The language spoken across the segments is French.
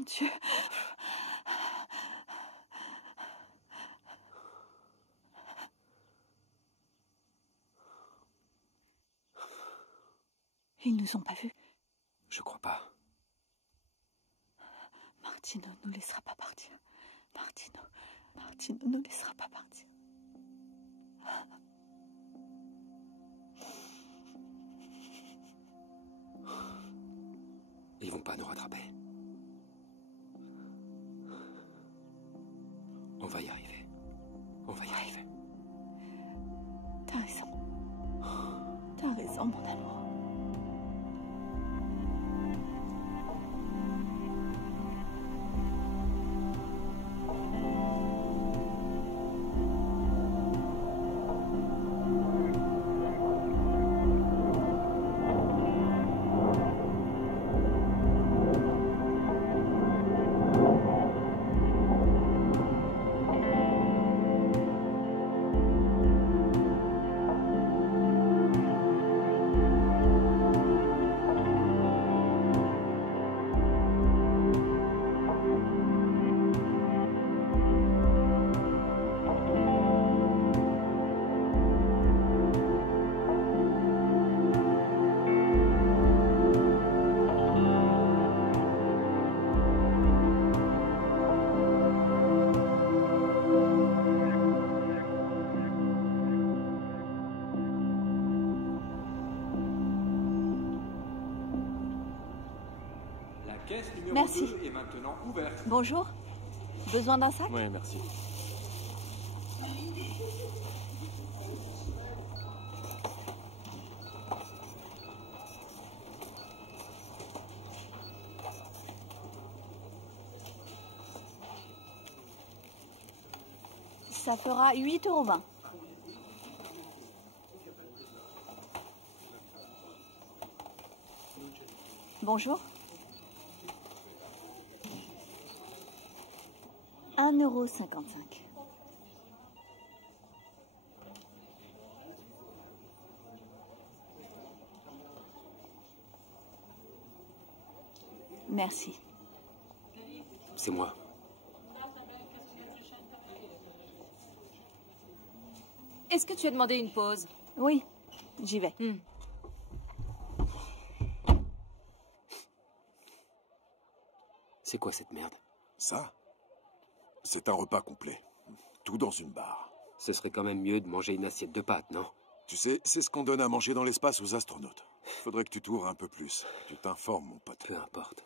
Mon Dieu. Ils nous ont pas vus. Je crois pas. Martino nous laissera pas partir. Martino nous laissera pas partir. Ils vont pas nous rattraper. On va y arriver. On va y arriver. T'as raison. T'as raison, mon amour. Caisse numéro Merci. 2 est maintenant ouverte. Bonjour. Besoin d'un sac? Oui, merci. Ça fera 8,20 €. Bonjour. 1,55 €. Merci. C'est moi. Est-ce que tu as demandé une pause? Oui, j'y vais. C'est quoi cette merde? Ça, c'est un repas complet. Tout dans une barre. Ce serait quand même mieux de manger une assiette de pâtes, non? Tu sais, c'est ce qu'on donne à manger dans l'espace aux astronautes. Faudrait que tu t'ouvres un peu plus. Tu t'informes, mon pote. Peu importe.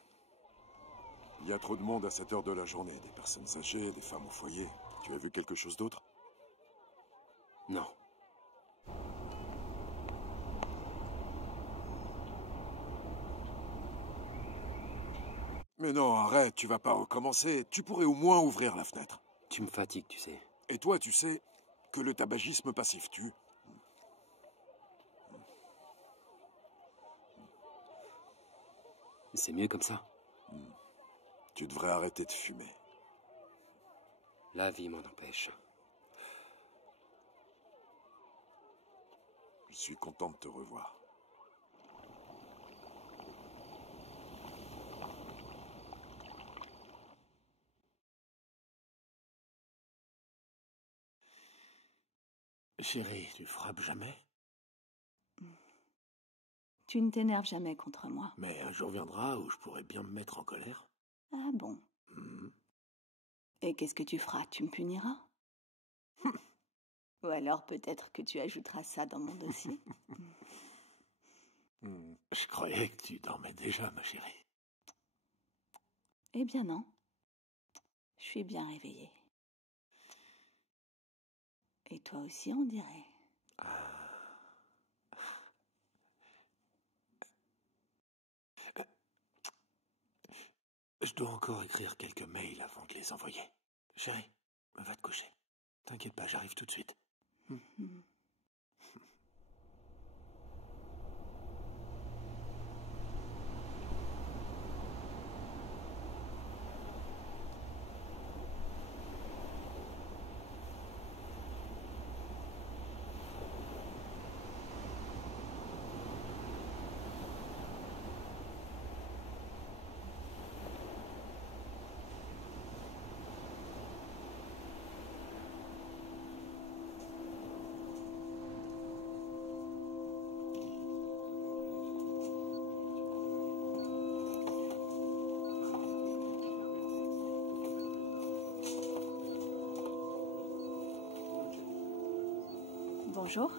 Il y a trop de monde à cette heure de la journée. Des personnes âgées, des femmes au foyer. Tu as vu quelque chose d'autre? Non. Mais non, arrête, tu vas pas recommencer. Tu pourrais au moins ouvrir la fenêtre. Tu me fatigues, tu sais. Et toi, tu sais que le tabagisme passif tue. C'est mieux comme ça. Tu devrais arrêter de fumer. La vie m'en empêche. Je suis content de te revoir. Chérie, tu frappes jamais? Tu ne t'énerves jamais contre moi. Mais un jour viendra où je pourrais bien me mettre en colère. Ah bon? Et qu'est-ce que tu feras? Tu me puniras? Ou alors peut-être que tu ajouteras ça dans mon dossier. Je croyais que tu dormais déjà, ma chérie. Eh bien non. Je suis bien réveillée. Et toi aussi, on dirait. Je dois encore écrire quelques mails avant de les envoyer. Chérie, va te coucher. T'inquiète pas, j'arrive tout de suite. Bonjour.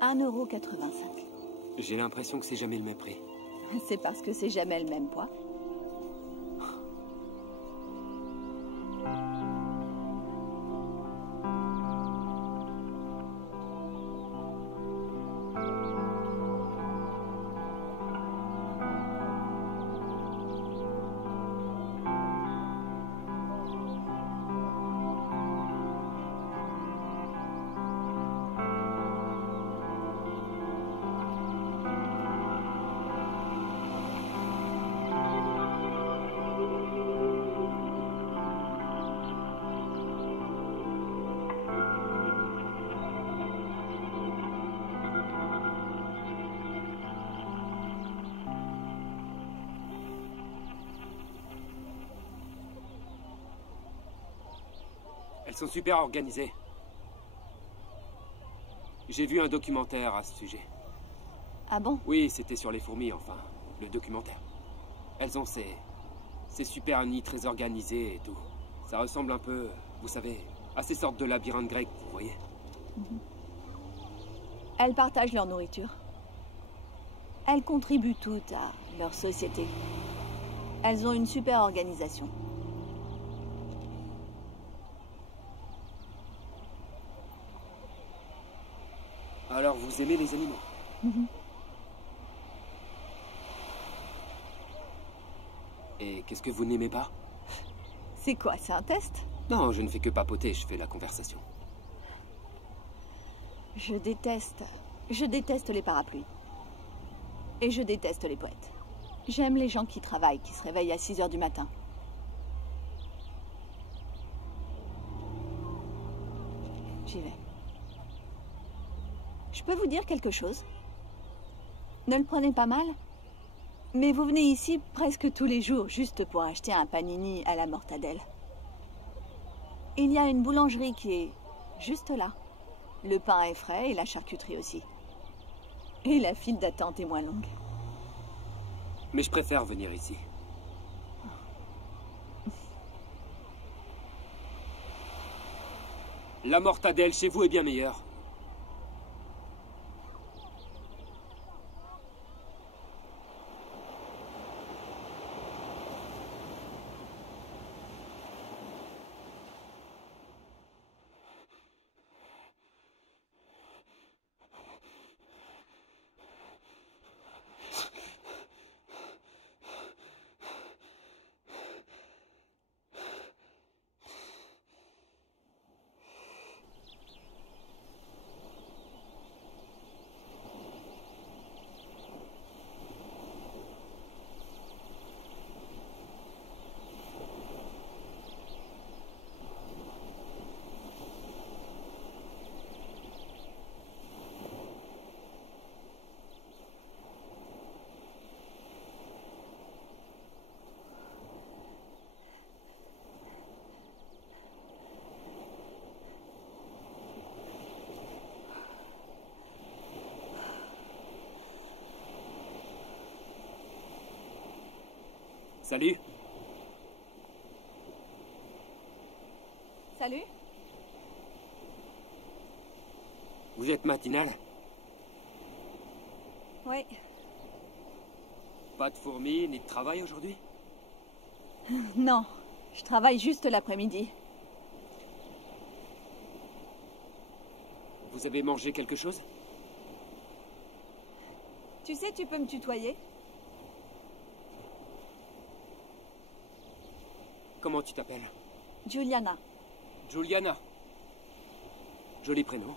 1,85 €. J'ai l'impression que c'est jamais le même prix. C'est parce que c'est jamais le même poids. Elles sont super organisées. J'ai vu un documentaire à ce sujet. Ah bon? Oui, c'était sur les fourmis, enfin, le documentaire. Elles ont ces super nids très organisés et tout. Ça ressemble un peu, vous savez, à ces sortes de labyrinthes grecs, vous voyez. Elles partagent leur nourriture. Elles contribuent toutes à leur société. Elles ont une super organisation. Alors, vous aimez les animaux? Et qu'est-ce que vous n'aimez pas? C'est quoi, c'est un test? Non, je ne fais que papoter, je fais la conversation. Je déteste les parapluies. Et je déteste les poètes. J'aime les gens qui travaillent, qui se réveillent à 6 h du matin. J'y vais. Je peux vous dire quelque chose? Ne le prenez pas mal, mais vous venez ici presque tous les jours juste pour acheter un panini à la mortadelle. Il y a une boulangerie qui est juste là. Le pain est frais et la charcuterie aussi. Et la file d'attente est moins longue. Mais je préfère venir ici. La mortadelle chez vous est bien meilleure. Salut. Salut. Vous êtes matinale? Oui. Pas de fourmis ni de travail aujourd'hui? Non, je travaille juste l'après-midi. Vous avez mangé quelque chose? Tu sais, tu peux me tutoyer? Comment tu t'appelles? Juliana. Juliana. Joli prénom.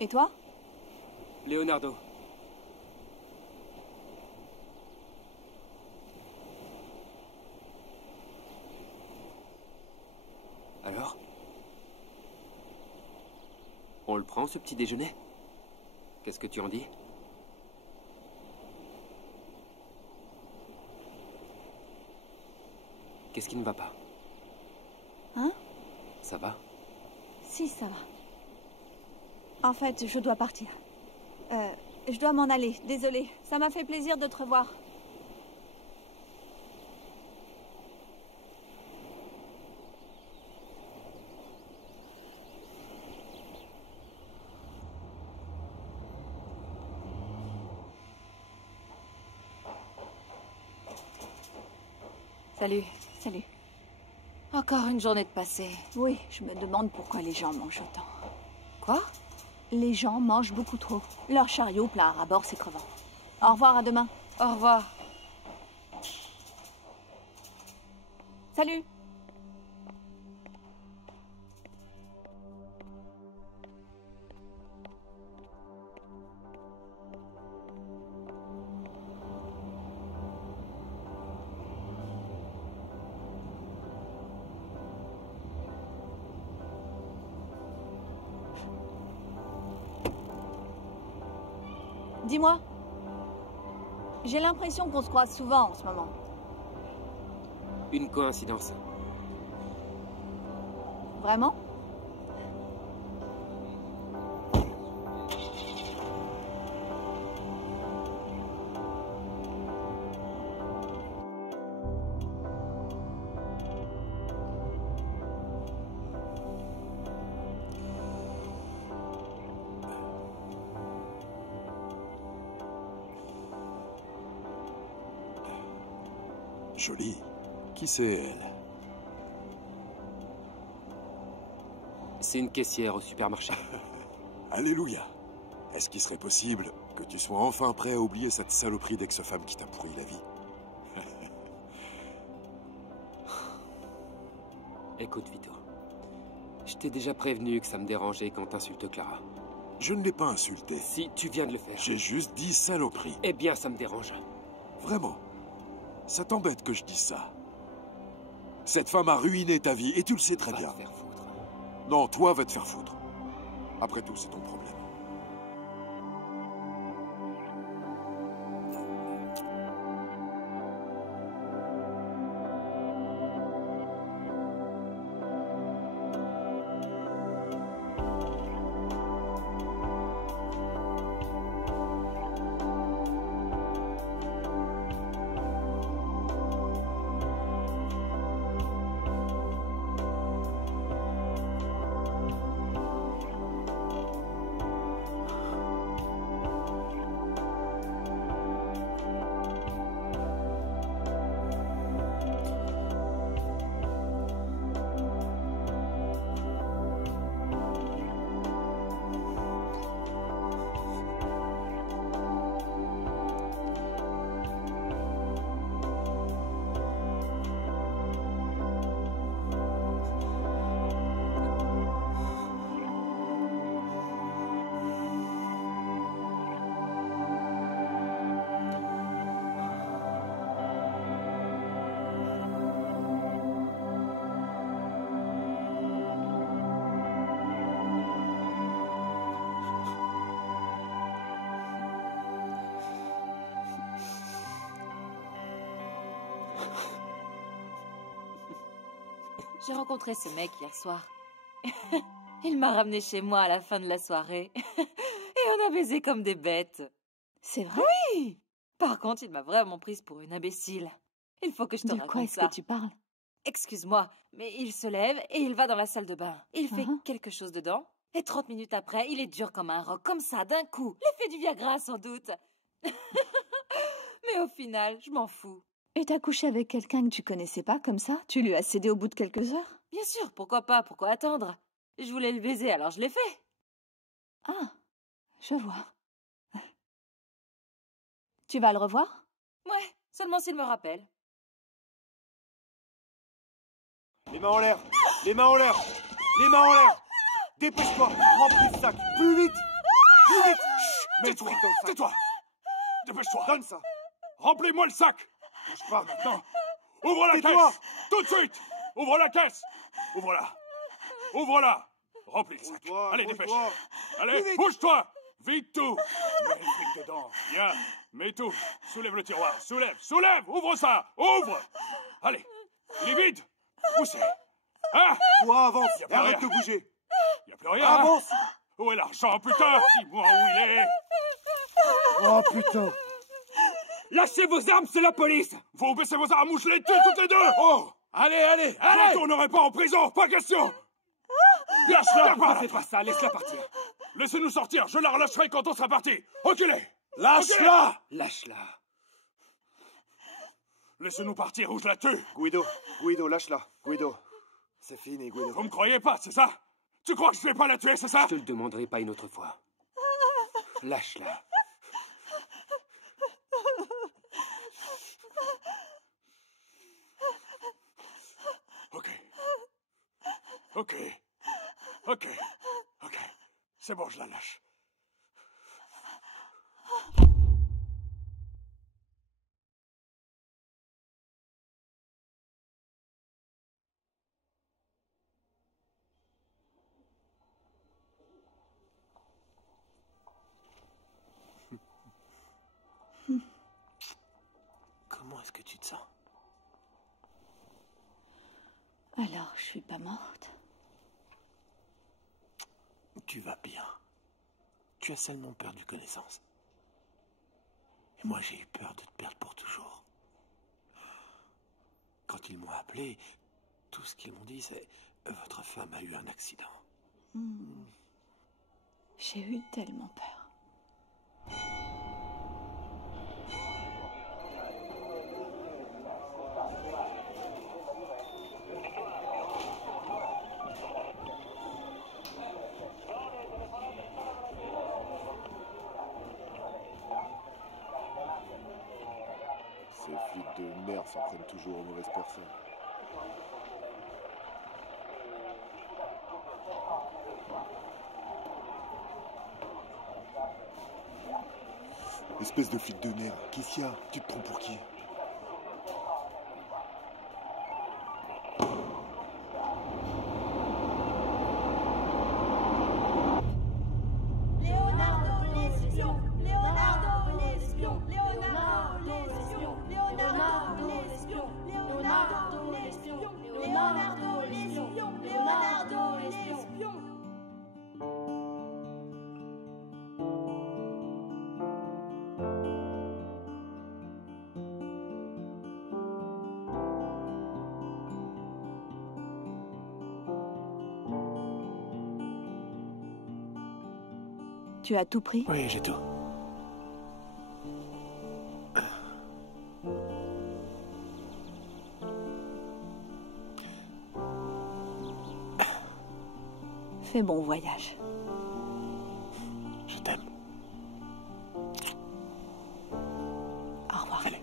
Et toi? Leonardo. Alors? On le prend, ce petit déjeuner? Qu'est-ce que tu en dis? Qu'est-ce qui ne va pas? Hein? Ça va? Si, ça va. En fait, je dois partir. Je dois m'en aller, désolée. Ça m'a fait plaisir de te revoir. Salut. Salut. Encore une journée de passée. Oui, je me demande pourquoi les gens mangent autant. Quoi? Les gens mangent beaucoup trop. Leur chariot plein à bord, c'est crevant. Au revoir, à demain. Au revoir. Salut. Dis-moi. J'ai l'impression qu'on se croise souvent en ce moment. Une coïncidence. Vraiment? Jolie. Qui c'est, elle? C'est une caissière au supermarché. Alléluia. Est-ce qu'il serait possible que tu sois enfin prêt à oublier cette saloperie d'ex-femme qui t'a pourri la vie? Écoute, Vito. Je t'ai déjà prévenu que ça me dérangeait quand t'insultes Clara. Je ne l'ai pas insultée. Si, tu viens de le faire. J'ai juste dit saloperie. Eh bien, ça me dérange. Vraiment. Ça t'embête que je dise ça. Cette femme a ruiné ta vie et tu le sais très Va bien. te faire foutre. Non, toi, va te faire foutre. Après tout, c'est ton problème. J'ai rencontré ce mec hier soir. Il m'a ramené chez moi à la fin de la soirée. Et on a baisé comme des bêtes. C'est vrai? Oui! Par contre, il m'a vraiment prise pour une imbécile. Il faut que je te De quoi raconte est-ce ça. que tu parles? Excuse-moi, mais il se lève et il va dans la salle de bain. Il fait Mhm. quelque chose dedans. Et 30 minutes après, il est dur comme un roc, comme ça, d'un coup. L'effet du Viagra, sans doute. Mais au final, je m'en fous. Et t'as couché avec quelqu'un que tu connaissais pas, comme ça? Tu lui as cédé au bout de quelques heures? Bien sûr, pourquoi pas, pourquoi attendre? Je voulais le baiser, alors je l'ai fait. Ah, je vois. Tu vas le revoir? Ouais, seulement s'il me rappelle. Les mains en l'air! Les mains en l'air! Les mains en l'air! Dépêche-toi! Remplis le sac! Plus vite! Plus vite! Mets le fric dans le sac! Tais-toi! Dépêche-toi! Donne ça! Remplis-moi le sac! Bouge pas maintenant! Ouvre la Tais-toi! caisse! Tout de suite! Ouvre la caisse! Ouvre-la! Ouvre-la! Remplis le sac! Bouge-toi, Allez, dépêche! bouge-toi. Allez, Plus vite. bouge-toi! Vite tout! Mets le fric dedans! Bien! Mets tout! Soulève le tiroir! Soulève! Soulève! Ouvre ça! Ouvre! Allez! Il est vide! Où c'est? Hein? Toi, avance! Y a Et plus arrête rien. de bouger! Y a plus rien! hein? Avance! Où est l'argent, putain? Dis-moi où il est! Oh putain! Lâchez vos armes, c'est la police! Vous baissez vos armes ou je les tue toutes les deux! Oh! Allez, allez, Je allez! retournerai pas en prison! Pas question! Lâche-la! Ne fais pas ça, laisse-la partir. Laissez-nous sortir! Je la relâcherai quand on sera parti! Reculez! Lâche-la! Lâche-la. Laissez-nous partir ou je la tue! Guido, lâche-la! Guido! C'est fini, Guido. Vous me croyez pas, c'est ça? Tu crois que je vais pas la tuer, c'est ça? Je te le demanderai pas une autre fois. Lâche-la. Ok. Ok. Ok. Ok. C'est bon, je la lâche. Comment est-ce que tu te sens? Alors, je suis pas morte. Tu vas bien. Tu as seulement perdu connaissance. Et moi, j'ai eu peur de te perdre pour toujours. Quand ils m'ont appelé, tout ce qu'ils m'ont dit, c'est « Votre femme a eu un accident. J'ai eu tellement peur. Ces flics de merde s'en prennent toujours aux mauvaises personnes. Espèce de flic de merde. Qu'est-ce qu'il y a? Tu te prends pour qui? Leonardo l'espion, Leonardo l'espion, Leonardo l'espion, Leonardo l'espion, Leonardo l'espion, Leonardo l'espion, Leonardo l'espion. Tu as tout pris? Oui, j'ai tout. Fais bon voyage. Je t'aime. Au revoir. Allez.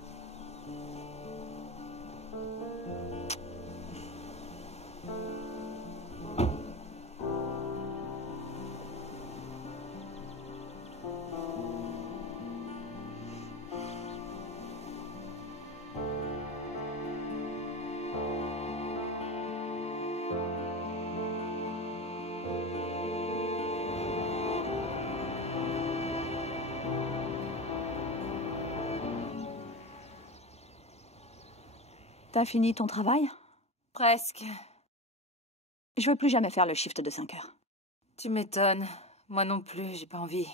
T'as fini ton travail? Presque. Je veux plus jamais faire le shift de 5 heures. Tu m'étonnes. Moi non plus, j'ai pas envie.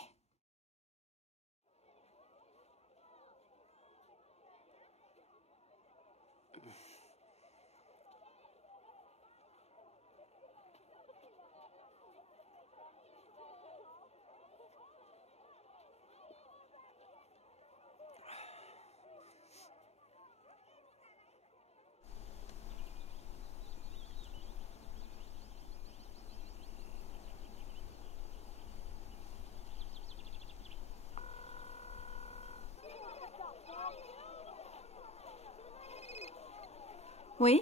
Oui?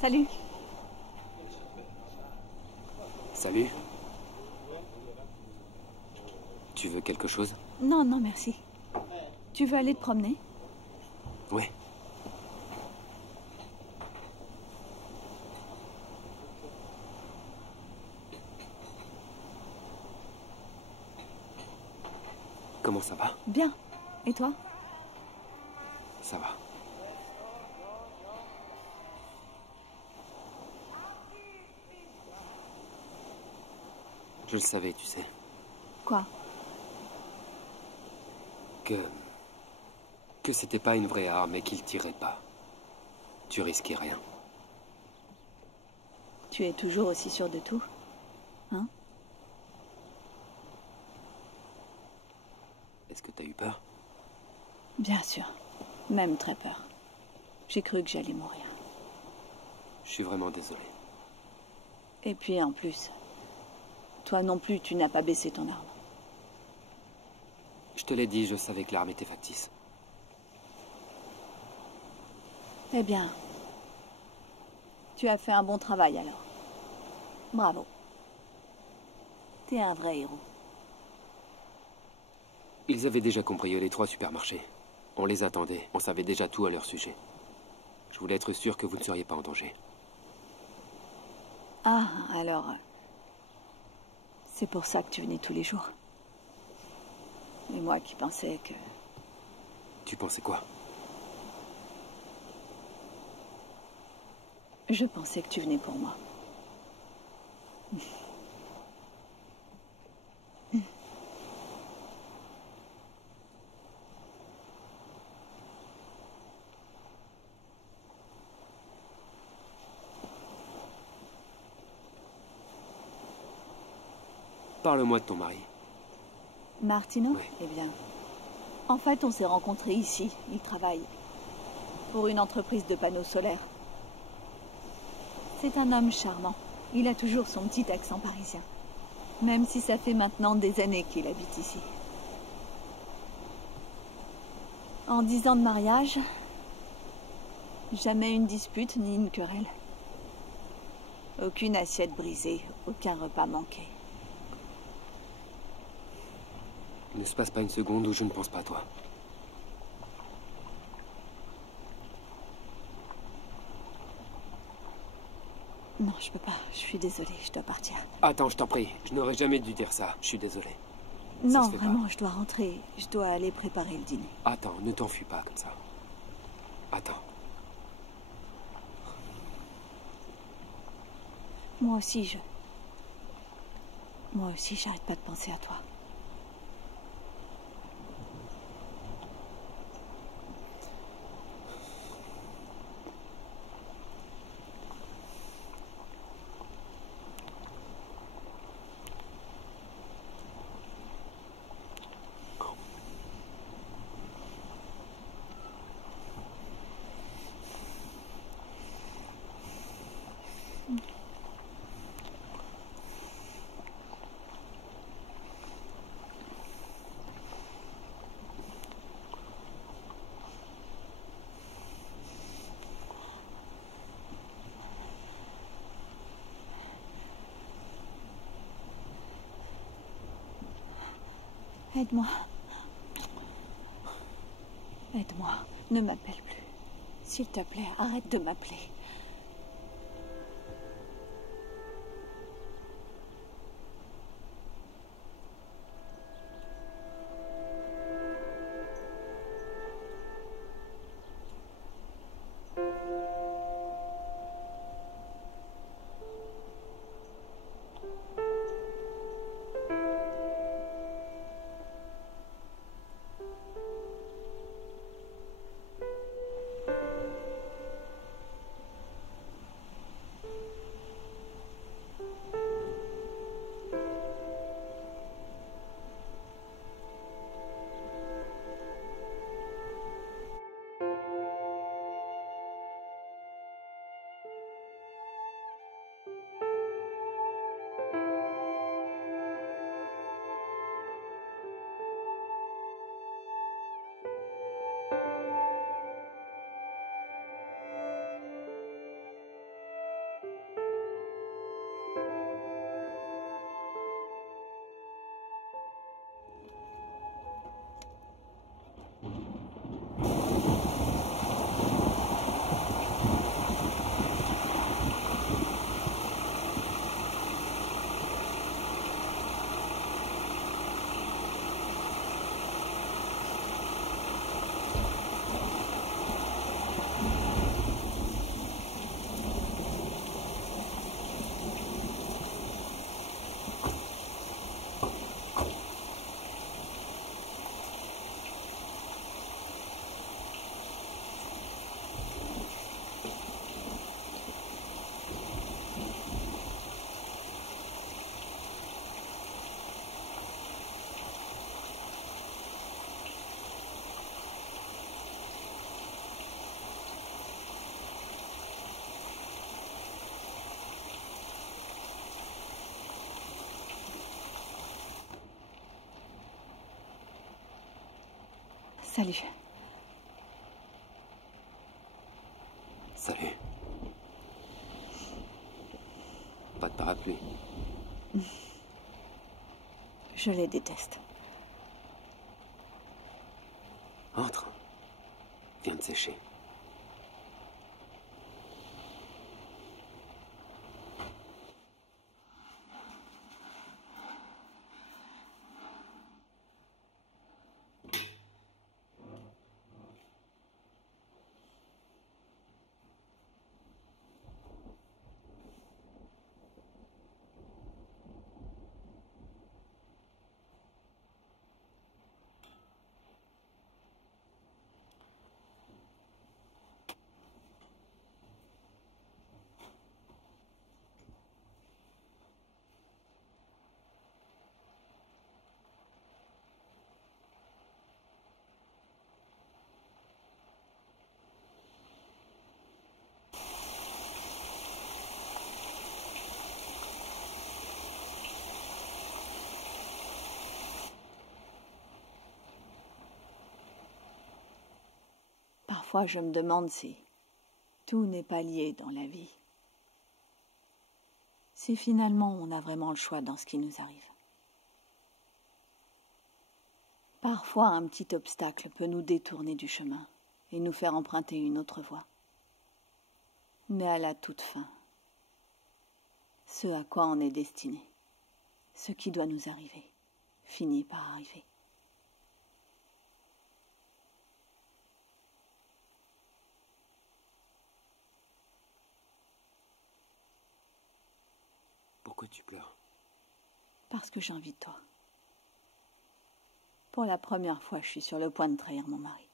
Salut. Salut. Tu veux quelque chose? Non, non, merci. Tu veux aller te promener? Ouais. Comment ça va? Bien. Et toi? Ça va. Je le savais, tu sais. Quoi? Que c'était pas une vraie arme et qu'il tirait pas. Tu risquais rien. Tu es toujours aussi sûr de tout? Hein? Est-ce que t'as eu peur? Bien sûr. Même très peur. J'ai cru que j'allais mourir. Je suis vraiment désolé. Et puis en plus, toi non plus, tu n'as pas baissé ton arme. Je te l'ai dit, je savais que l'arme était factice. Eh bien, tu as fait un bon travail alors. Bravo. T'es un vrai héros. Ils avaient déjà cambriolé 3 supermarchés. On les attendait, on savait déjà tout à leur sujet. Je voulais être sûr que vous ne seriez pas en danger. Ah, alors... c'est pour ça que tu venais tous les jours. Et moi qui pensais que... Tu pensais quoi? Je pensais que tu venais pour moi. Parle-moi de ton mari. Martino? Oui. Eh bien... En fait, on s'est rencontrés ici. Il travaille pour une entreprise de panneaux solaires. C'est un homme charmant. Il a toujours son petit accent parisien. Même si ça fait maintenant des années qu'il habite ici. En 10 ans de mariage, jamais une dispute ni une querelle. Aucune assiette brisée, aucun repas manqué. Il ne se passe pas une seconde où je ne pense pas à toi. Non, je peux pas. Je suis désolée, je dois partir. Attends, je t'en prie. Je n'aurais jamais dû dire ça. Je suis désolé. Non, se fait pas. vraiment, je dois rentrer. Je dois aller préparer le dîner. Attends, ne t'enfuis pas comme ça. Attends. Moi aussi, j'arrête pas de penser à toi. Aide-moi. Aide-moi. Ne m'appelle plus. S'il te plaît, arrête de m'appeler. Salut. Salut. Pas de parapluie. Je les déteste. Entre. Viens de sécher. Parfois, je me demande si tout n'est pas lié dans la vie. Si finalement on a vraiment le choix dans ce qui nous arrive. Parfois, un petit obstacle peut nous détourner du chemin et nous faire emprunter une autre voie. Mais à la toute fin, ce à quoi on est destiné, ce qui doit nous arriver, finit par arriver. Pourquoi tu pleures? Parce que j'ai envie de toi. Pour la première fois, je suis sur le point de trahir mon mari.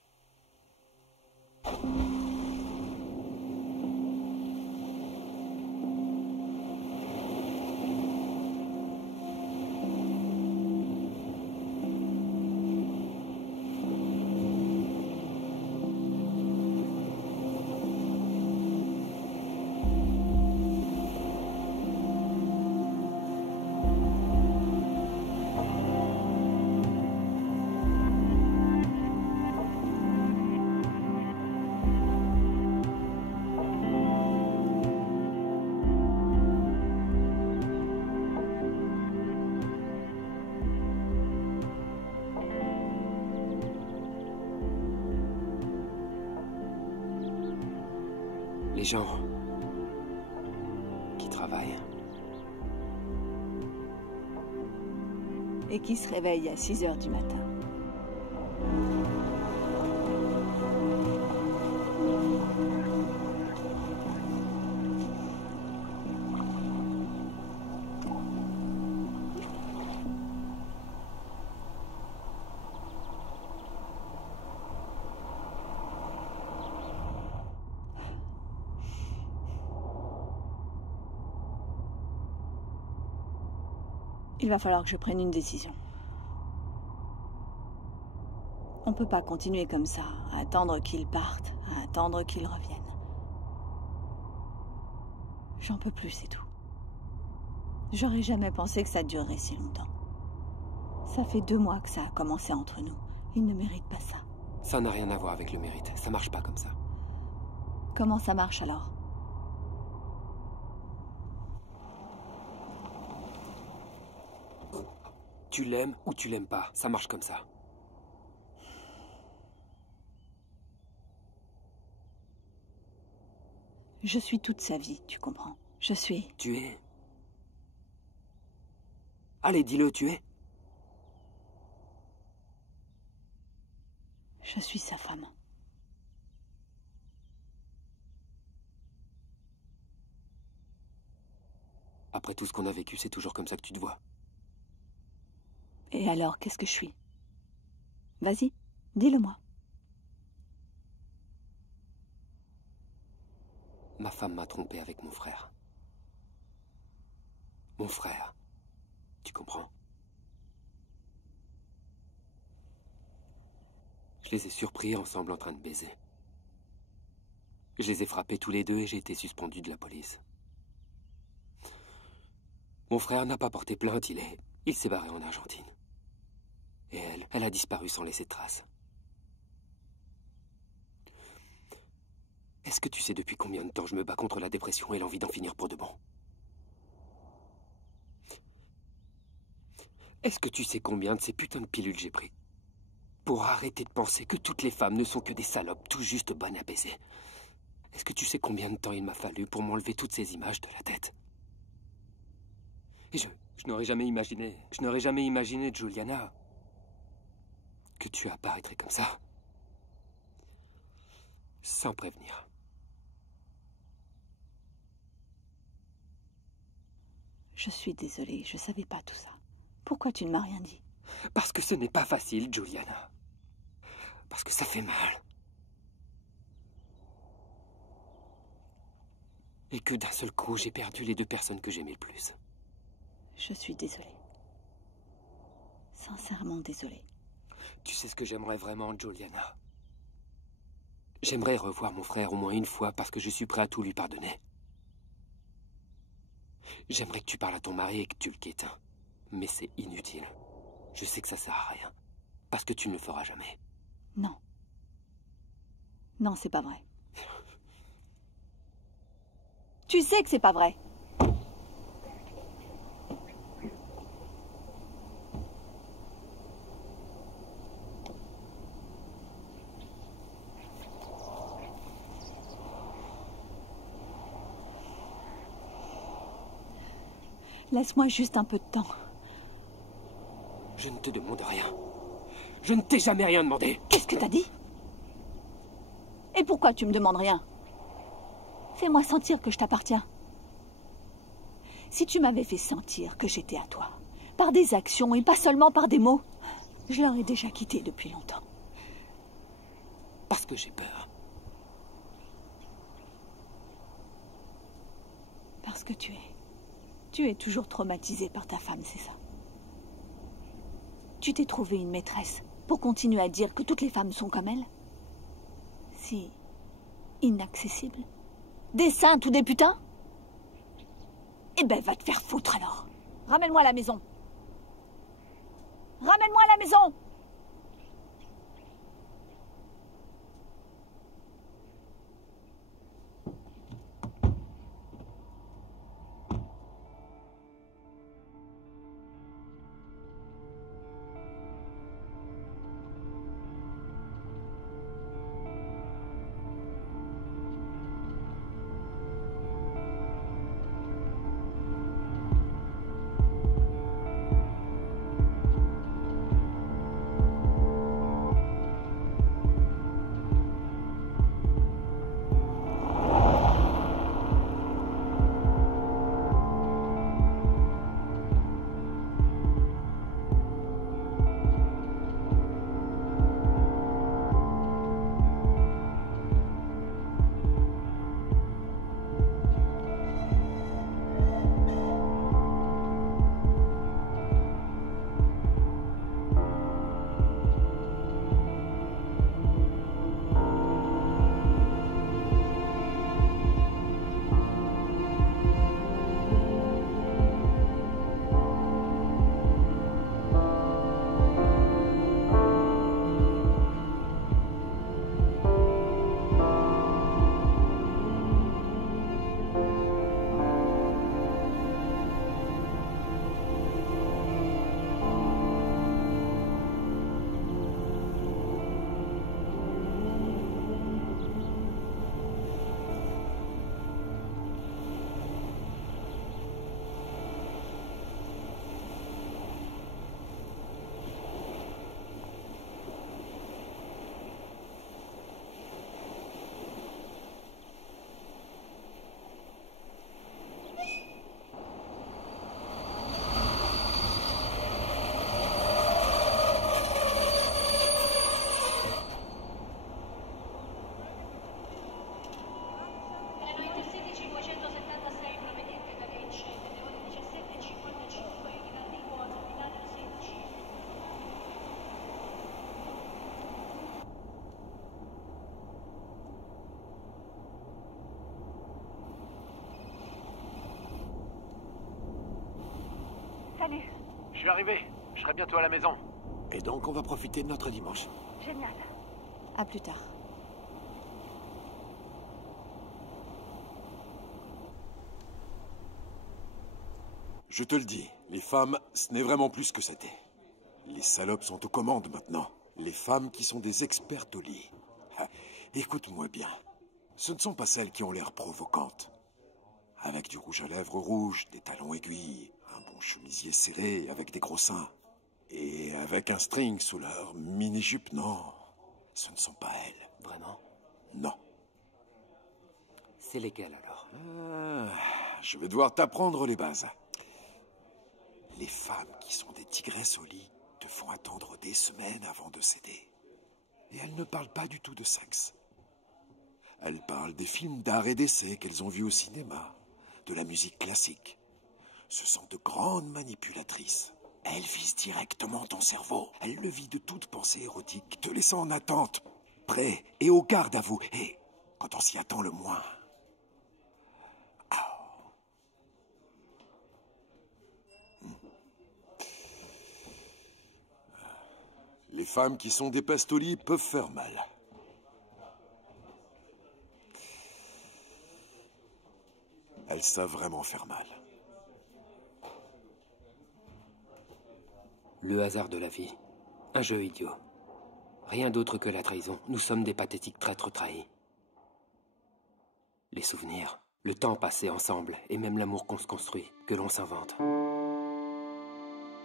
gens qui travaillent. Et qui se réveille à 6 heures du matin. Il va falloir que je prenne une décision. On peut pas continuer comme ça, à attendre qu'ils partent, à attendre qu'ils reviennent. J'en peux plus, c'est tout. J'aurais jamais pensé que ça durerait si longtemps. Ça fait 2 mois que ça a commencé entre nous. Ils ne méritent pas ça. Ça n'a rien à voir avec le mérite. Ça marche pas comme ça. Comment ça marche alors? Tu l'aimes ou tu l'aimes pas. Ça marche comme ça. Je suis toute sa vie, tu comprends? Je suis... Tu es... Allez, dis-le, tu es... Je suis sa femme. Après tout ce qu'on a vécu, c'est toujours comme ça que tu te vois. Et alors, qu'est-ce que je suis? Vas-y, dis-le-moi. Ma femme m'a trompé avec mon frère. Mon frère. Tu comprends? Je les ai surpris ensemble en train de baiser. Je les ai frappés tous les deux et j'ai été suspendu de la police. Mon frère n'a pas porté plainte, il s'est barré en Argentine. Et elle a disparu sans laisser de traces. Est-ce que tu sais depuis combien de temps je me bats contre la dépression et l'envie d'en finir pour de bon? Est-ce que tu sais combien de ces putains de pilules j'ai pris pour arrêter de penser que toutes les femmes ne sont que des salopes tout juste bonnes à baiser? Est-ce que tu sais combien de temps il m'a fallu pour m'enlever toutes ces images de la tête? Et je n'aurais jamais imaginé, Juliana, que tu apparaîtrais comme ça, sans prévenir. Je suis désolée, je savais pas tout ça. Pourquoi tu ne m'as rien dit? Parce que ce n'est pas facile, Juliana. Parce que ça fait mal. Et que d'un seul coup, j'ai perdu les 2 personnes que j'aimais le plus. Je suis désolée. Sincèrement désolée. Tu sais ce que j'aimerais vraiment, Juliana? J'aimerais revoir mon frère au moins une fois parce que je suis prêt à tout lui pardonner. J'aimerais que tu parles à ton mari et que tu le quittes. Mais c'est inutile. Je sais que ça sert à rien. Parce que tu ne le feras jamais. Non. Non, c'est pas vrai. Tu sais que c'est pas vrai. Laisse-moi juste un peu de temps. Je ne te demande rien. Je ne t'ai jamais rien demandé. Qu'est-ce que t'as dit? Et pourquoi tu me demandes rien? Fais-moi sentir que je t'appartiens. Si tu m'avais fait sentir que j'étais à toi, par des actions et pas seulement par des mots, je l'aurais déjà quitté depuis longtemps. Parce que j'ai peur. Parce que tu es toujours traumatisé par ta femme, c'est ça? Tu t'es trouvé une maîtresse pour continuer à dire que toutes les femmes sont comme elle? Si inaccessibles? Des saintes ou des putains? Eh ben, va te faire foutre alors. Ramène-moi à la maison. Ramène-moi à la maison. Salut. Je suis arrivé. Je serai bientôt à la maison. Et donc, on va profiter de notre dimanche. Génial. À plus tard. Je te le dis, les femmes, ce n'est vraiment plus ce que c'était. Les salopes sont aux commandes maintenant. Les femmes qui sont des expertes au lit. Ah, écoute-moi bien. Ce ne sont pas celles qui ont l'air provocantes. Avec du rouge à lèvres rouge, des talons aiguilles, un bon chemisier serré avec des gros seins. Et avec un string sous leur mini-jupe, non. Ce ne sont pas elles. Vraiment? Non. C'est légal alors. Je vais devoir t'apprendre les bases. Les femmes qui sont des tigresses au lit te font attendre des semaines avant de céder. Et elles ne parlent pas du tout de sexe. Elles parlent des films d'art et d'essai qu'elles ont vus au cinéma, de la musique classique. Ce sont de grandes manipulatrices. Elles visent directement ton cerveau. Elles le vident de toute pensée érotique, te laissant en attente, prêt et au garde à vous. Et quand on s'y attend le moins... Les femmes qui sont des pastolis peuvent faire mal. Elles savent vraiment faire mal. Le hasard de la vie. Un jeu idiot. Rien d'autre que la trahison. Nous sommes des pathétiques traîtres trahis. Les souvenirs, le temps passé ensemble, et même l'amour qu'on se construit, que l'on s'invente.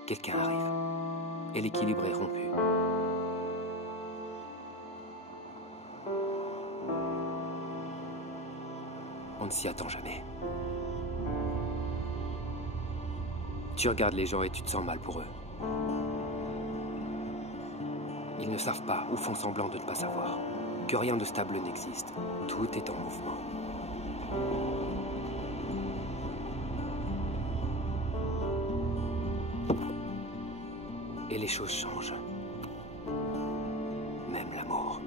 Quelqu'un arrive, et l'équilibre est rompu. On ne s'y attend jamais. Tu regardes les gens et tu te sens mal pour eux. Ils ne savent pas ou font semblant de ne pas savoir que rien de stable n'existe. Tout est en mouvement. Et les choses changent. Même l'amour.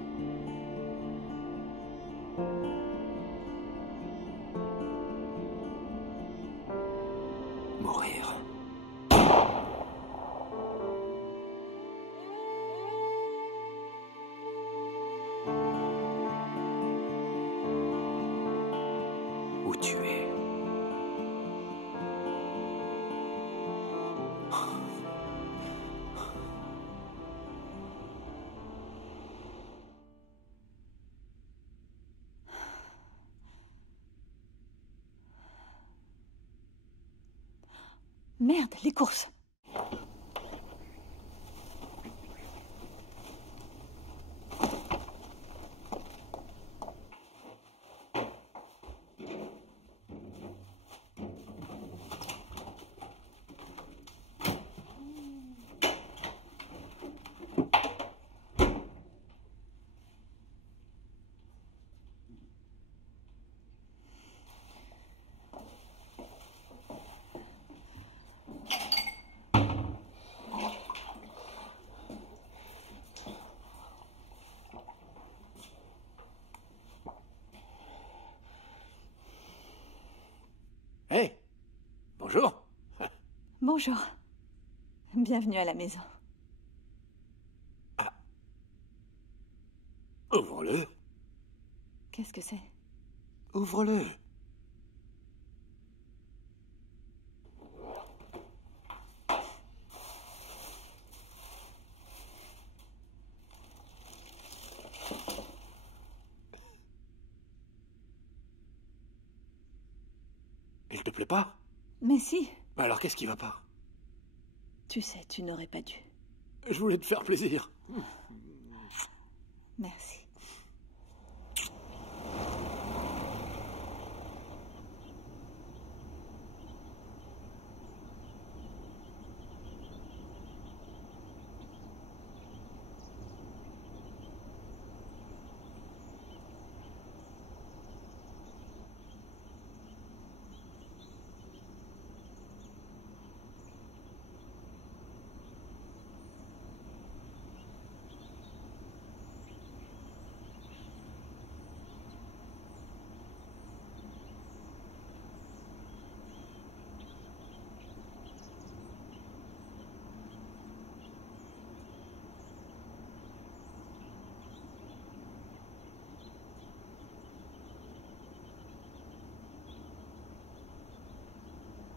Mourir. Ou tuer. Merde, les courses. Hey, bonjour. Bonjour. Bienvenue à la maison. Ouvre-le. Qu'est-ce que c'est? Ouvre-le. Il te plaît pas? Mais si. Alors qu'est-ce qui va pas? Tu sais, tu n'aurais pas dû. Je voulais te faire plaisir. Merci.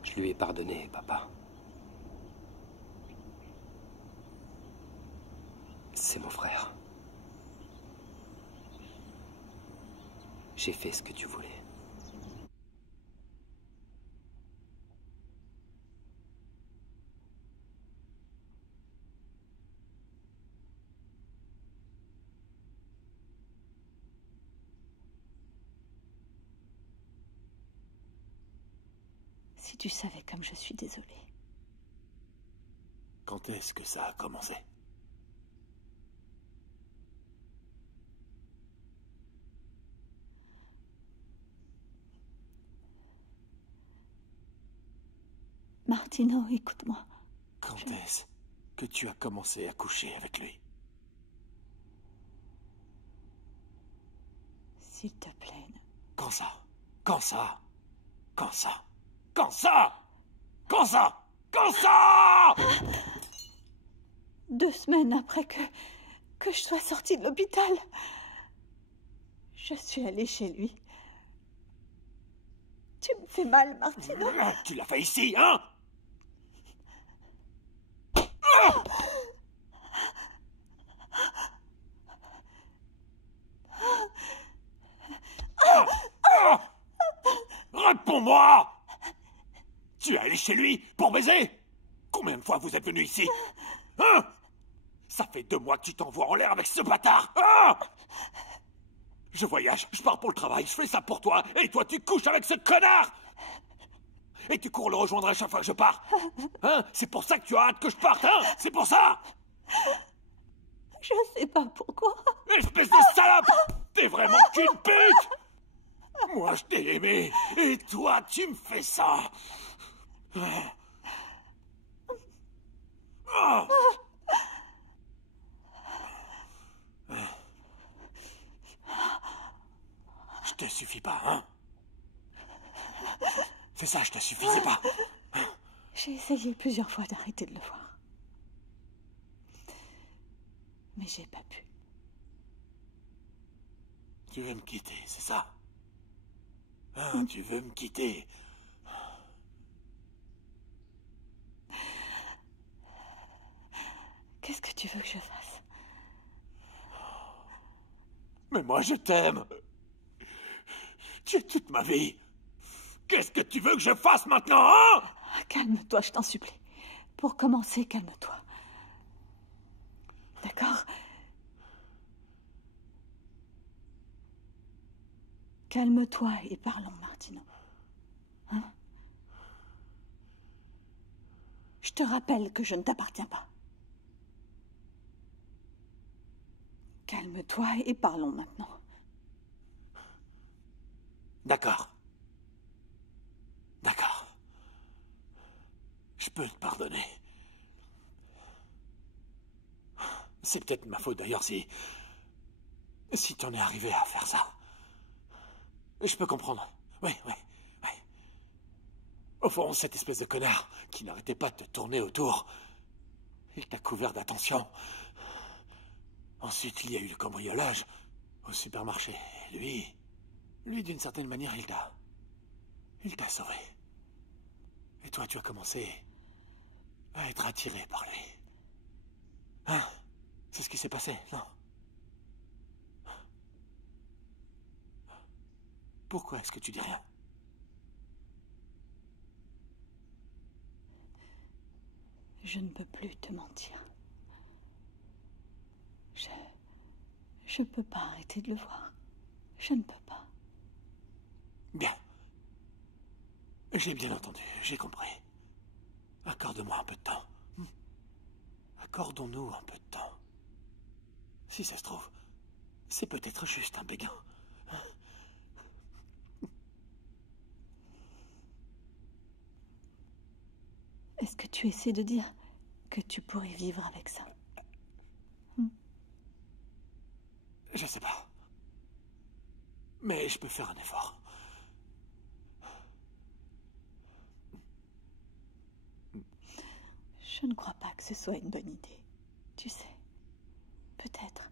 Je lui ai pardonné, papa. C'est mon frère. J'ai fait ce que tu voulais. Si tu savais comme je suis désolée. Quand est-ce que ça a commencé? Martino, écoute-moi. Quand est-ce que tu as commencé à coucher avec lui? S'il te plaît. Quand ça? Quand ça? Quand ça? Quand ça? Quand ça? Quand ça? 2 semaines après que je sois sortie de l'hôpital, je suis allée chez lui. Tu me fais mal, Martino. Tu l'as fait ici, hein? Réponds-moi! Tu es allé chez lui pour baiser? Combien de fois vous êtes venu ici? Hein? Ça fait 2 mois que tu t'envoies en l'air avec ce bâtard! Hein? Je voyage, je pars pour le travail, je fais ça pour toi, et toi tu couches avec ce connard! Et tu cours le rejoindre à chaque fois que je pars. Hein? C'est pour ça que tu as hâte que je parte, hein? C'est pour ça? Je sais pas pourquoi. Espèce de salope! T'es vraiment qu'une pute! Moi, je t'ai aimé, et toi, tu me fais ça! Je te suffis pas, hein? C'est ça, je te suffisais pas. J'ai essayé plusieurs fois d'arrêter de le voir. Mais j'ai pas pu. Tu veux me quitter, c'est ça? Hein, tu veux me quitter? Qu'est-ce que tu veux que je fasse? Mais moi, je t'aime. Tu es toute ma vie. Qu'est-ce que tu veux que je fasse maintenant, hein? Calme-toi, je t'en supplie. Pour commencer, calme-toi. D'accord? Calme-toi et parlons, Martino. Hein? Je te rappelle que je ne t'appartiens pas. Calme-toi et parlons maintenant. D'accord. D'accord. Je peux te pardonner. C'est peut-être ma faute d'ailleurs si t'en es arrivé à faire ça. Je peux comprendre. Oui. Au fond, cette espèce de connard qui n'arrêtait pas de te tourner autour, il t'a couvert d'attention. Ensuite, il y a eu le cambriolage au supermarché. Lui, d'une certaine manière, il t'a sauvé. Et toi, tu as commencé à être attiré par lui. Hein? C'est ce qui s'est passé, non? Pourquoi est-ce que tu dis rien? Je ne peux plus te mentir. Je peux pas arrêter de le voir. Je ne peux pas. Bien. J'ai bien entendu, j'ai compris. Accorde-moi un peu de temps. Accordons-nous un peu de temps. Si ça se trouve, c'est peut-être juste un béguin. Est-ce que tu essaies de dire que tu pourrais vivre avec ça? Je sais pas. Mais je peux faire un effort. Je ne crois pas que ce soit une bonne idée. Tu sais, peut-être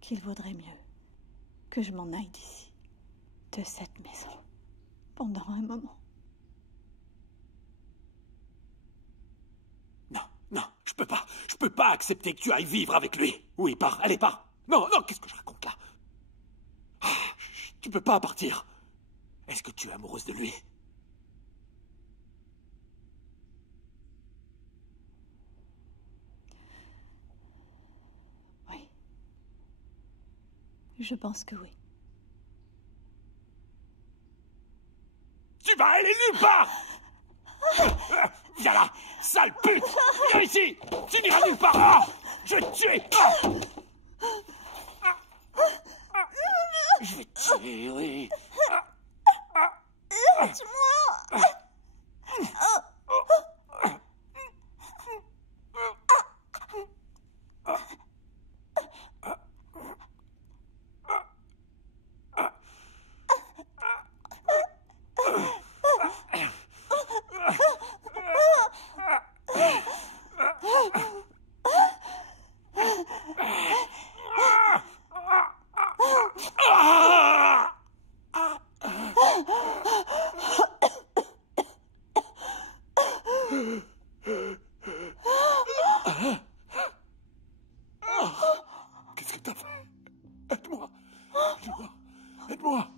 qu'il vaudrait mieux que je m'en aille d'ici, de cette maison. Pendant un moment. Non, non, je peux pas. Je peux pas accepter que tu ailles vivre avec lui. Oui, pars, allez, pars. Non, non, qu'est-ce que je raconte là? Ah, tu peux pas partir. Est-ce que tu es amoureuse de lui? Oui. Je pense que oui. Tu vas aller nulle part! Viens là, sale pute! Viens ici! Tu n'iras nulle part! Ah, je vais te tuer! Je vais te tuer, oui. Laisse-moi! Qu'est-ce que t'as fait? Aide-moi! Aide-moi!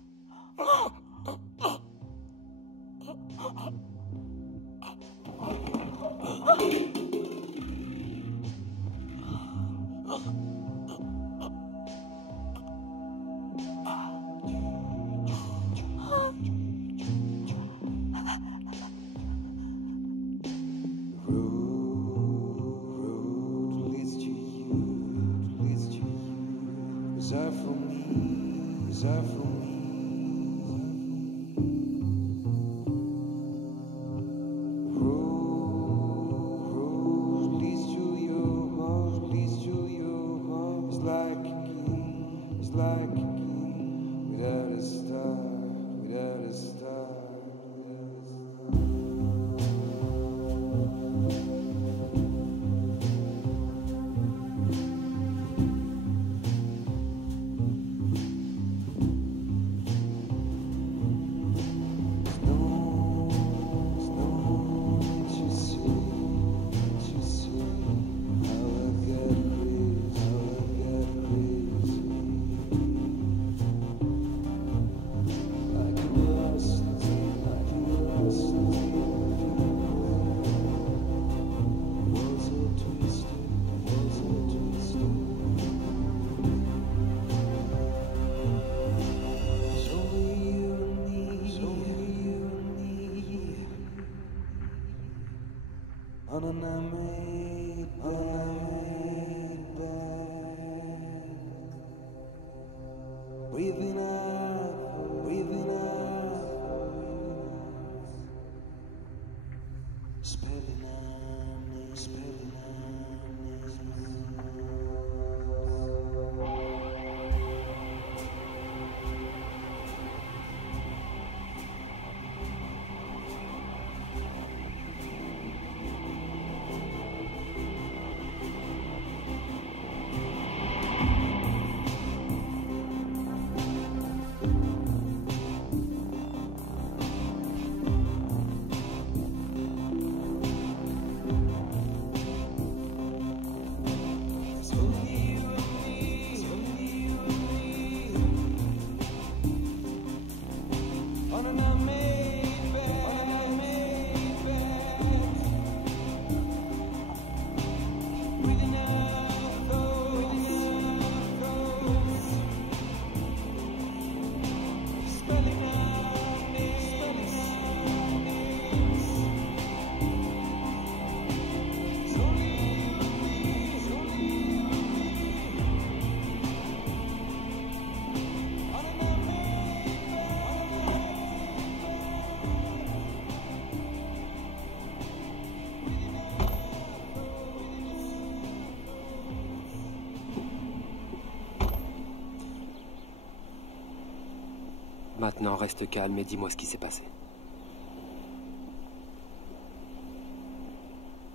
Maintenant, reste calme et dis-moi ce qui s'est passé.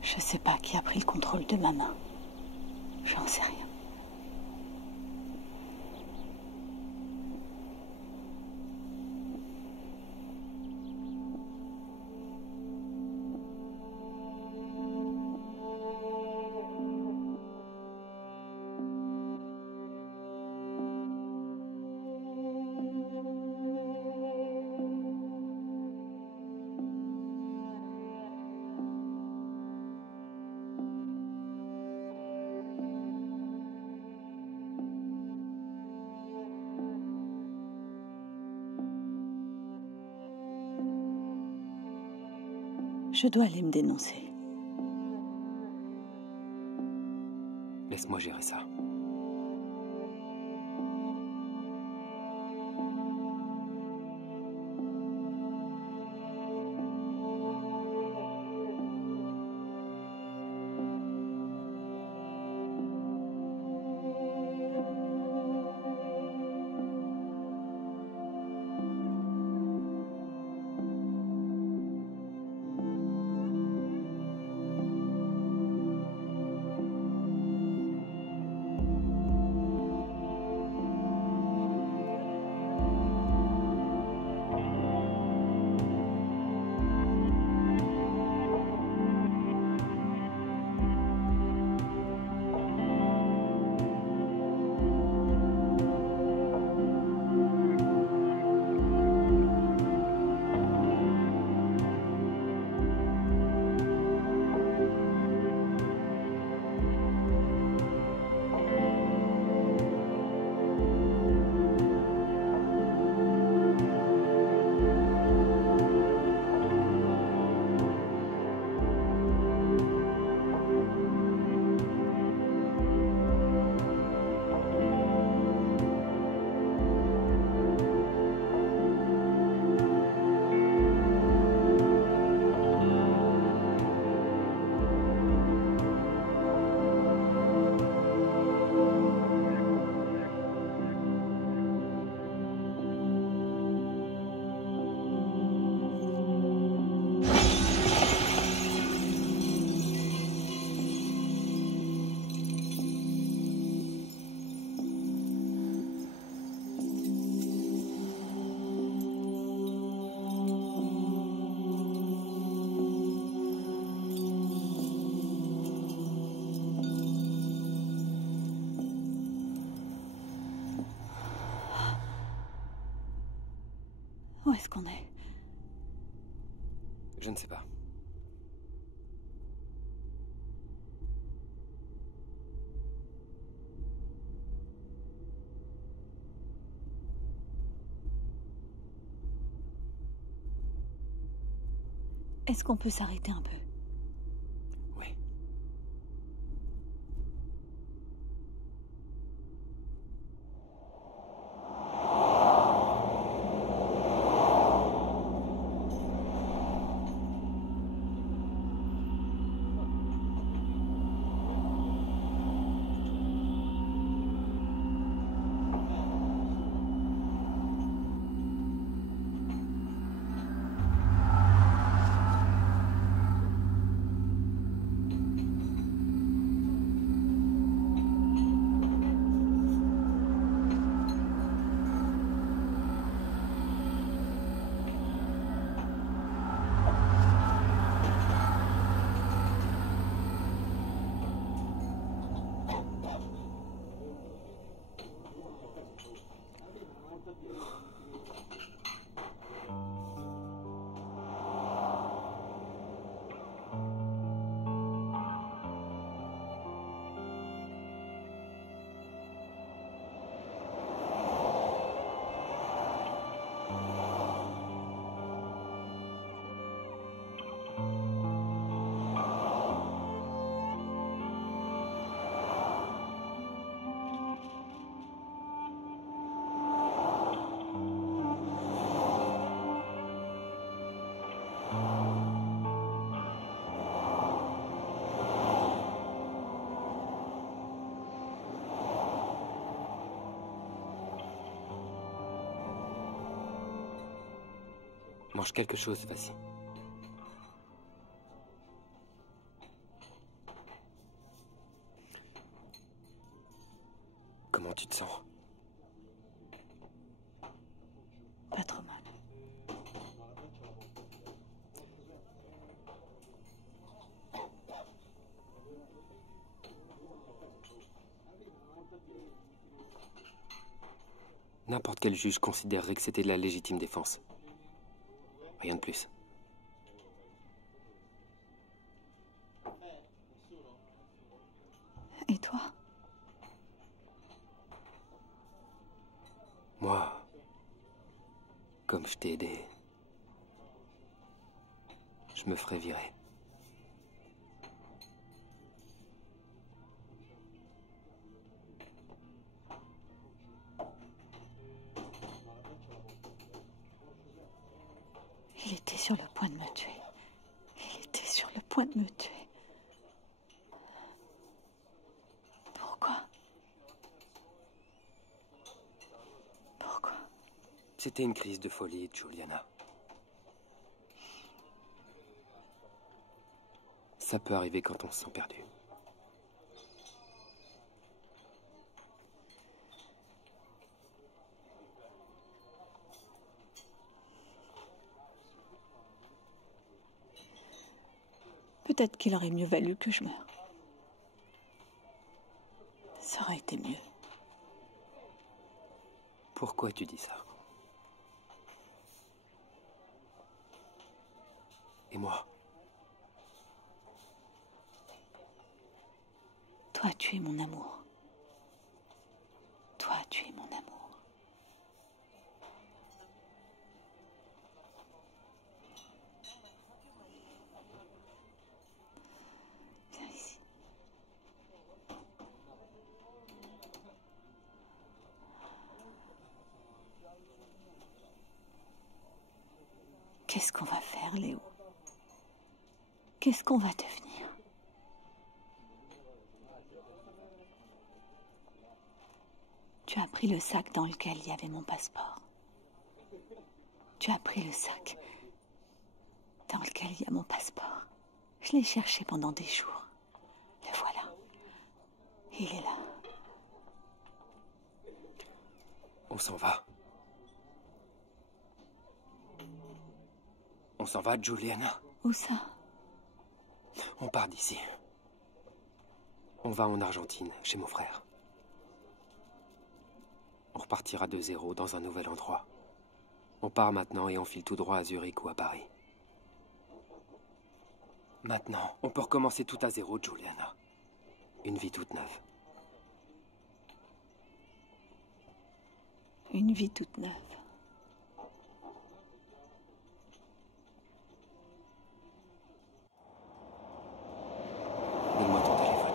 Je sais pas qui a pris le contrôle de ma main. J'en sais rien. Je dois aller me dénoncer. Laisse-moi gérer ça. Où est-ce qu'on est? Je ne sais pas. Est-ce qu'on peut s'arrêter un peu? Oui. Mange quelque chose, vas-y. Comment tu te sens? Pas trop mal. N'importe quel juge considérerait que c'était de la légitime défense. Rien de plus. Et toi? Moi, comme je t'ai aidé, je je me ferai virer. Il était sur le point de me tuer. Il était sur le point de me tuer. Pourquoi? Pourquoi? C'était une crise de folie, Juliana. Ça peut arriver quand on se sent perdu. Peut-être qu'il aurait mieux valu que je meure. Ça aurait été mieux. Pourquoi tu dis ça? Et moi? Toi, tu es mon amour. Toi, tu es mon amour. Viens ici. Qu'est-ce qu'on va faire, Léo? Qu'est-ce qu'on va devenir? Tu as pris le sac dans lequel il y avait mon passeport. Tu as pris le sac dans lequel il y a mon passeport. Je l'ai cherché pendant des jours. Le voilà. Il est là. On s'en va. On s'en va, Juliana. Où ça? On part d'ici. On va en Argentine, chez mon frère. On repartira de zéro dans un nouvel endroit. On part maintenant et on file tout droit à Zurich ou à Paris. Maintenant, on peut recommencer tout à zéro, Juliana. Une vie toute neuve. Une vie toute neuve. Donne-moi ton téléphone.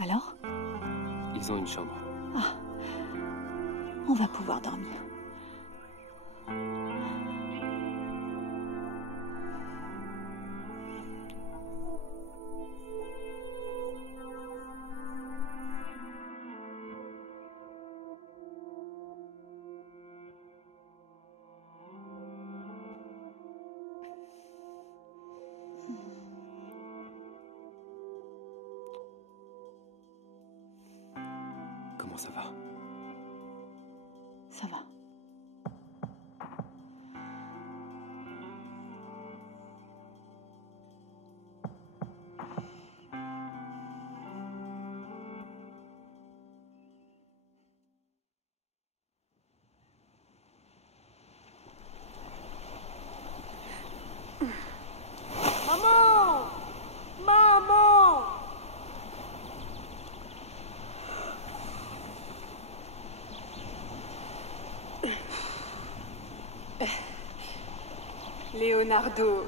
Alors? Ils ont une chambre. Ah, on va pouvoir dormir. comment ça va? Ça va. Maman! Maman! Leonardo.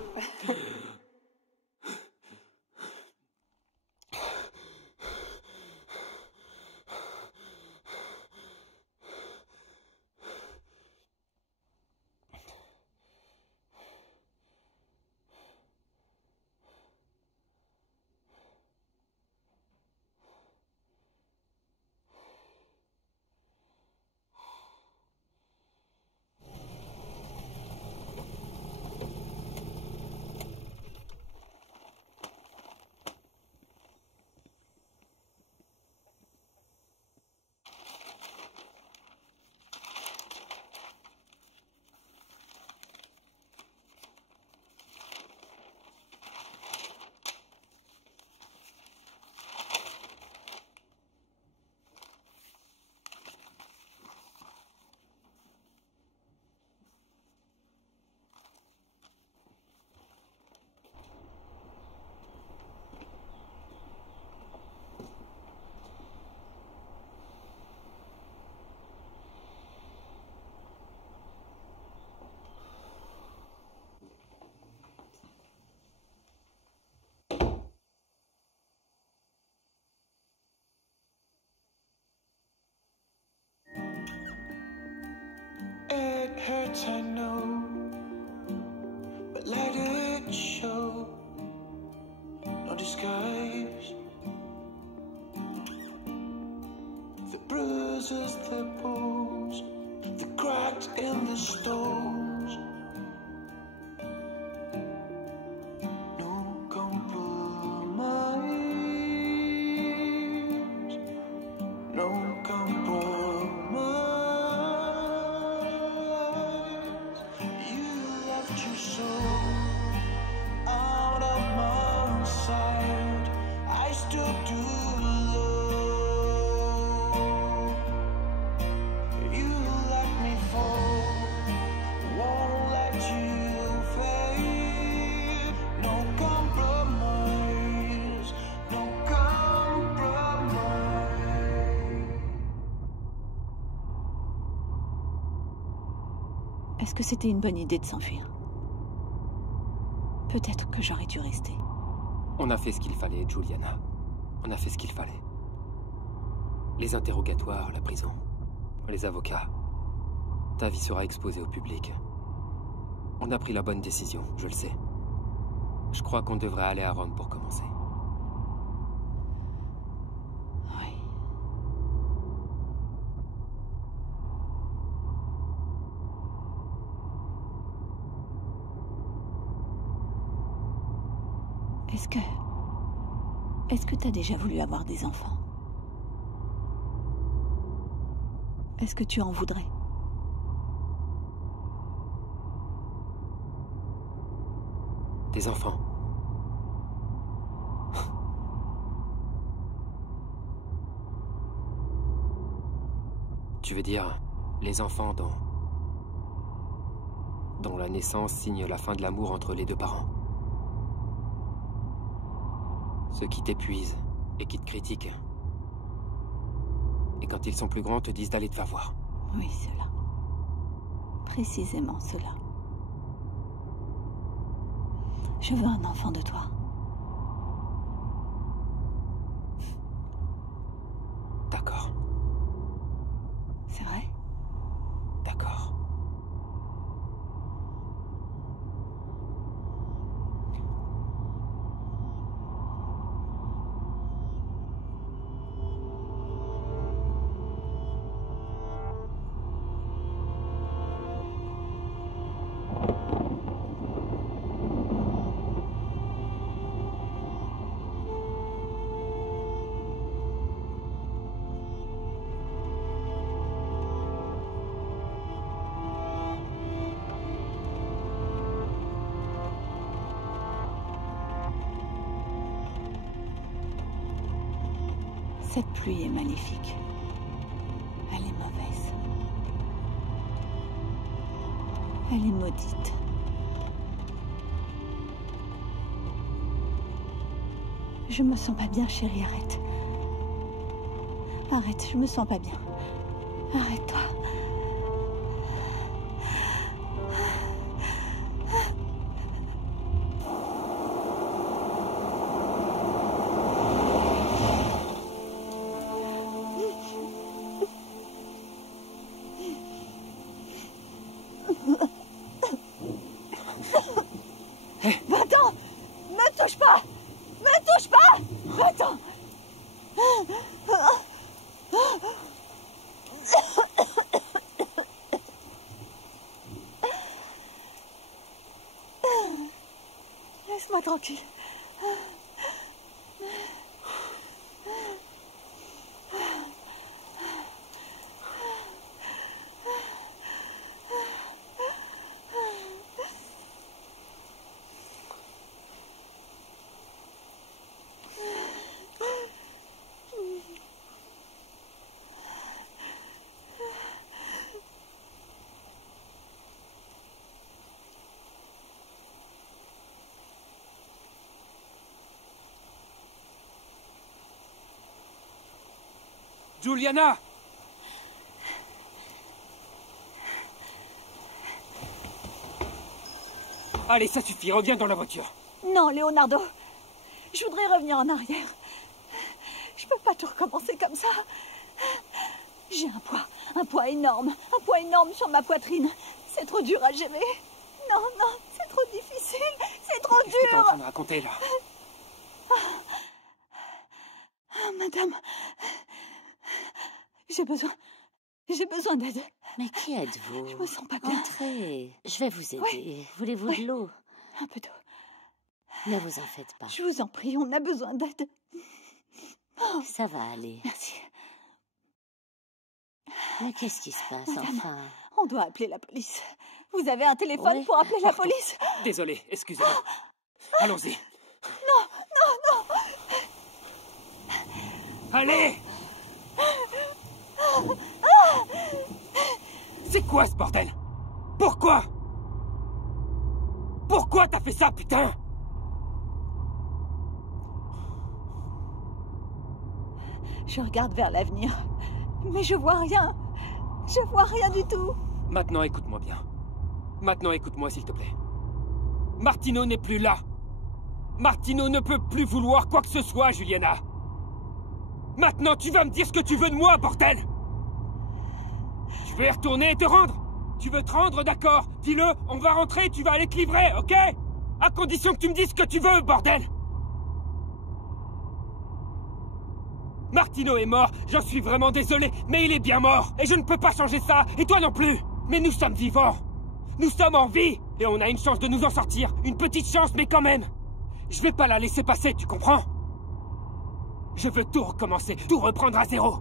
It hurts, I know, but let it show. No disguise. The bruises, the bones, the cracks in the stones. No compromise. No compromise. Out of my sight, I still do love. You let me fall, won't let you fade. No compromise, no compromise. Est-ce que c'était une bonne idée de s'enfuir? Peut-être que j'aurais dû rester. On a fait ce qu'il fallait, Juliana. On a fait ce qu'il fallait. Les interrogatoires, la prison, les avocats. Ta vie sera exposée au public. On a pris la bonne décision, je le sais. Je crois qu'on devrait aller à Rome pour commencer. Oui. Est-ce que t'as déjà voulu avoir des enfants? Est-ce que tu en voudrais? Des enfants? Tu veux dire les enfants dont la naissance signe la fin de l'amour entre les deux parents? Ceux qui t'épuisent et qui te critiquent. Et quand ils sont plus grands, te disent d'aller te faire voir. Oui, ceux-là. Précisément ceux-là. Je veux un enfant de toi. D'accord. C'est vrai? D'accord. Cette pluie est maléfique. Elle est mauvaise. Elle est maudite. Je me sens pas bien, chérie, arrête. Arrête, je me sens pas bien. Arrête-toi. Va-t'en! Me touche pas! Me touche pas! Va-t'en! Laisse-moi tranquille. Juliana! Allez, ça suffit, reviens dans la voiture. Non, Leonardo. Je voudrais revenir en arrière. Je peux pas tout recommencer comme ça. J'ai un poids énorme sur ma poitrine. C'est trop dur à gérer. Non, non, c'est trop difficile. C'est trop dur. Qu'est-ce que t'es en train de raconter, là? Oh, madame, j'ai besoin d'aide. Mais qui êtes-vous? Je me sens pas bien. Entrez, je vais vous aider. Oui. Voulez-vous Oui. de l'eau? Un peu d'eau. Ne vous en faites pas. Je vous en prie, on a besoin d'aide. Oh, Ça va aller. merci. Mais qu'est-ce qui se passe, Madame. enfin? On doit appeler la police. Vous avez un téléphone Oui. pour appeler la police? Désolé, excusez-moi. Allons-y. Non, non, non. Allez! C'est quoi ce bordel? Pourquoi? Pourquoi t'as fait ça, putain? Je regarde vers l'avenir, mais je vois rien. Je vois rien du tout. Maintenant, écoute-moi bien. Maintenant, écoute-moi, s'il te plaît. Martino n'est plus là. Martino ne peut plus vouloir quoi que ce soit, Juliana. Maintenant, tu vas me dire ce que tu veux de moi, bordel! Tu veux y retourner et te rendre? Tu veux te rendre, d'accord? Dis-le, on va rentrer, tu vas aller te livrer, ok? À condition que tu me dises ce que tu veux, bordel! Martino est mort, j'en suis vraiment désolé, mais il est bien mort, et je ne peux pas changer ça, et toi non plus! Mais nous sommes vivants! Nous sommes en vie! Et on a une chance de nous en sortir, une petite chance, mais quand même! Je vais pas la laisser passer, tu comprends? Je veux tout recommencer, tout reprendre à zéro.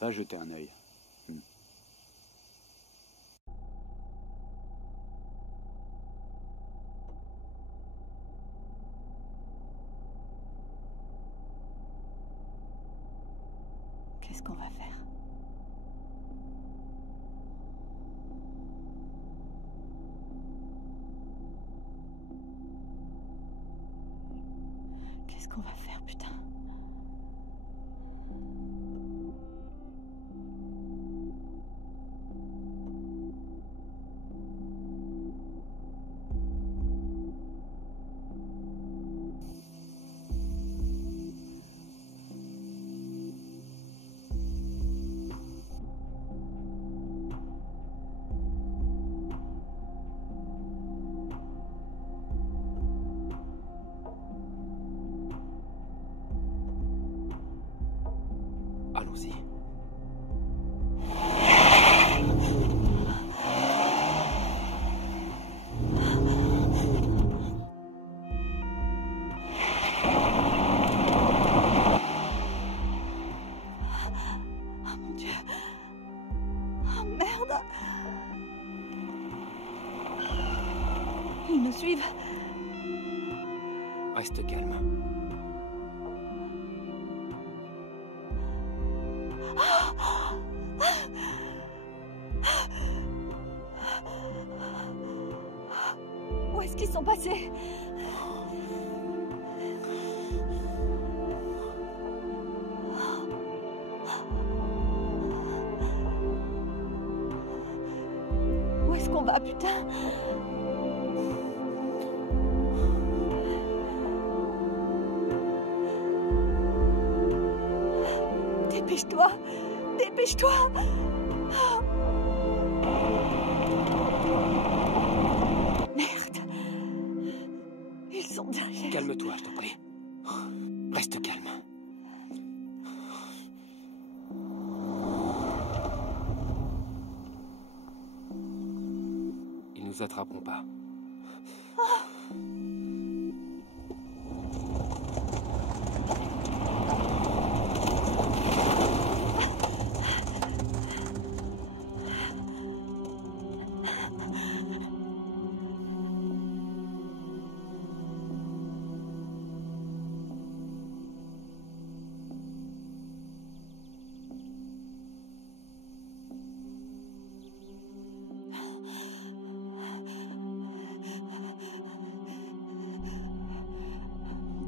Va jeter un œil. Qu'est-ce qu'on va faire? Qu'est-ce qu'on va faire, putain? Allons-y. Oh mon Dieu. Oh merde. Ils nous suivent. Reste calme. Où est-ce qu'ils sont passés? Où est-ce qu'on va, putain? Dépêche-toi! Dépêche-toi! Merde! Ils sont derrière. Calme-toi, je t'en prie. Reste calme. Ils nous attraperont pas.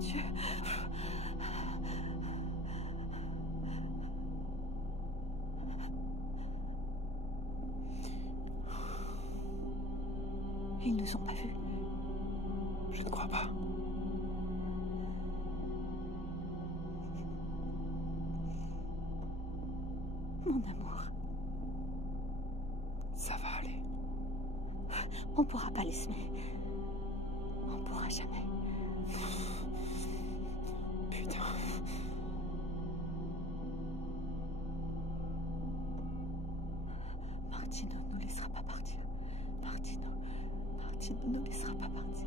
Dieu. Ils nous ont pas vus. Je ne crois pas. Mon amour, Ça va aller. on pourra pas les semer. On pourra jamais. Putain. Martino ne nous laissera pas partir. Martino ne nous laissera pas partir.